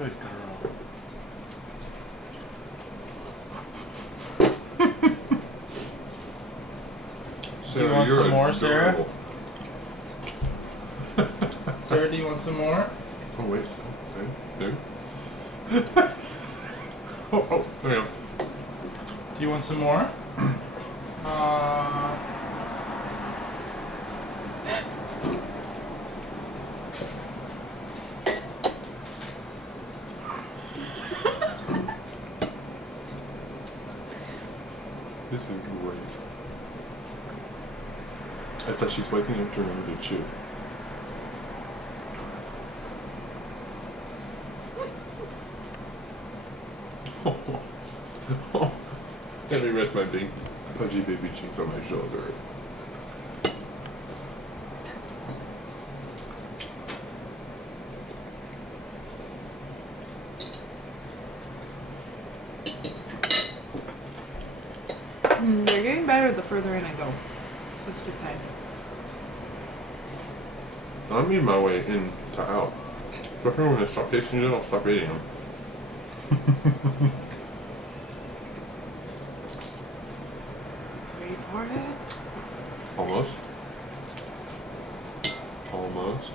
Good girl. Sarah, do you want you're some more, Sarah? adorable. Sarah, do you want some more? Oh, wait. Okay. Oh, there you go. Do you want some more? This is great. It's like she's waking up to remember to chew. Let me rest my big pudgy baby cheeks on my shoulder. They're getting better the further in I go. That's a good sign. I'm eating my way in to out. So if I'm going to stop tasting it, I'll stop eating them. Wait for it. Almost. Almost.